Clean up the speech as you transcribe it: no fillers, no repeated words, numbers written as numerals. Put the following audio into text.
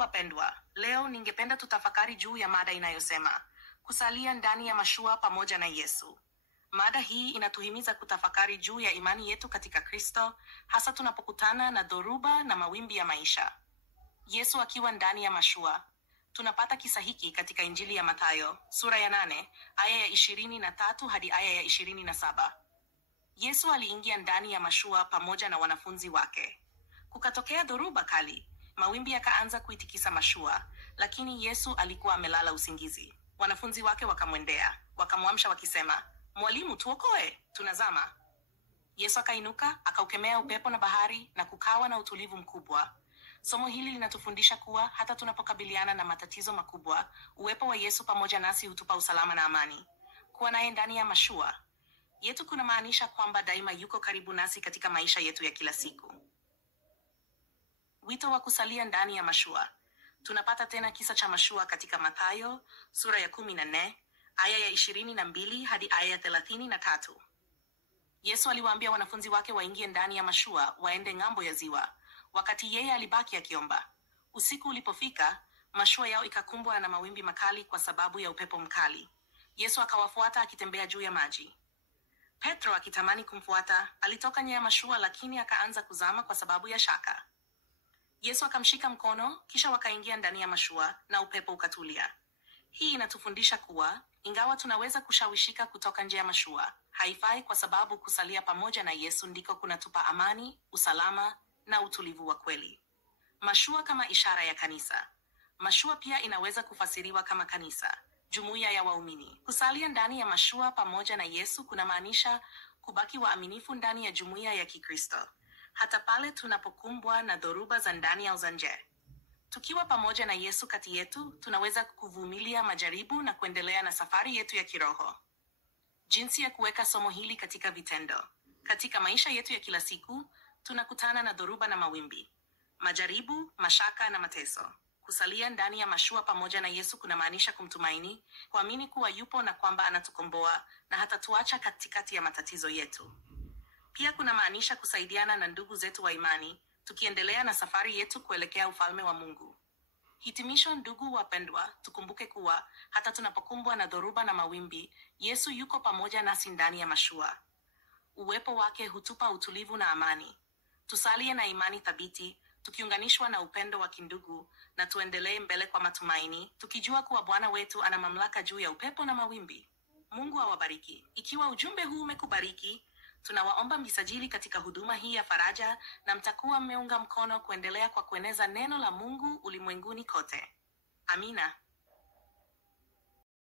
wapendwa, leo ningependa tutafakari juu ya mada inayosema kusalia ndani ya mashua pamoja na Yesu. Mada hii inatuhimiza kutafakari juu ya imani yetu katika Kristo, hasa tunapokutana na dhoruba na mawimbi ya maisha. Yesu akiwa ndani ya mashua. Tunapata kisa hiki katika Injili ya Mathayo, sura ya 8, aya ya 23 hadi aya ya 27. Yesu aliingia ndani ya mashua pamoja na wanafunzi wake. Kukatokea dhoruba kali, mawimbi yakaanza kuitikisa mashua, lakini Yesu alikuwa amelala usingizi. Wanafunzi wake wakamwendea, wakamwamsha wakisema, "Mwalimu, tuokoe, tunazama." Yesu akainuka, akaukemea upepo na bahari, na kukawa na utulivu mkubwa. Somo hili linatufundisha kuwa hata tunapokabiliana na matatizo makubwa, uwepo wa Yesu pamoja nasi hutupa usalama na amani. Kuwa naye ndani ya mashua yetu kunamaanisha kwamba daima yuko karibu nasi katika maisha yetu ya kila siku. Wito wa kusalia ndani ya mashua. Tunapata tena kisa cha mashua katika Mathayo, sura ya 14, aya ya 22 hadi aya ya 33. Yesu aliwaambia wanafunzi wake waingie ndani ya mashua waende ng'ambo ya ziwa, wakati yeye alibaki akiomba. Usiku ulipofika, mashua yao ikakumbwa na mawimbi makali kwa sababu ya upepo mkali. Yesu akawafuata akitembea juu ya maji. Petro akitamani kumfuata, alitoka nje ya mashua lakini akaanza kuzama kwa sababu ya shaka. Yesu akamshika mkono, kisha wakaingia ndani ya mashua na upepo ukatulia. Hii inatufundisha kuwa, ingawa tunaweza kushawishika kutoka nje ya mashua, haifai, kwa sababu kusalia pamoja na Yesu ndiko kunatupa amani, usalama na utulivu wa kweli. Mashua kama ishara ya kanisa. Mashua pia inaweza kufasiriwa kama kanisa, jumuiya ya waumini. Kusalia ndani ya mashua pamoja na Yesu kunamaanisha kubaki waaminifu ndani ya jumuiya ya Kikristo, hata pale tunapokumbwa na dhoruba za ndani au za nje. Tukiwa pamoja na Yesu kati yetu, tunaweza kuvumilia majaribu na kuendelea na safari yetu ya kiroho. Jinsi ya kuweka somo hili katika vitendo. Katika maisha yetu ya kila siku, tunakutana na dhoruba na mawimbi, majaribu, mashaka na mateso. Kusalia ndani ya mashua pamoja na Yesu kunamaanisha kumtumaini, kuamini kuwa yupo na kwamba anatukomboa na hatatuacha katikati ya matatizo yetu. Pia kunamaanisha kusaidiana na ndugu zetu wa imani, tukiendelea na safari yetu kuelekea ufalme wa Mungu. Hitimisho. Ndugu wapendwa, tukumbuke kuwa hata tunapokumbwa na dhoruba na mawimbi, Yesu yuko pamoja nasi ndani ya mashua. Uwepo wake hutupa utulivu na amani. Tusalie na imani thabiti, tukiunganishwa na upendo wa kindugu, na tuendelee mbele kwa matumaini, tukijua kuwa Bwana wetu ana mamlaka juu ya upepo na mawimbi. Mungu awabariki. Ikiwa ujumbe huu umekubariki, tunawaomba msajili katika huduma hii ya faraja, na mtakuwa mmeunga mkono kuendelea kwa kueneza neno la Mungu ulimwenguni kote. Amina.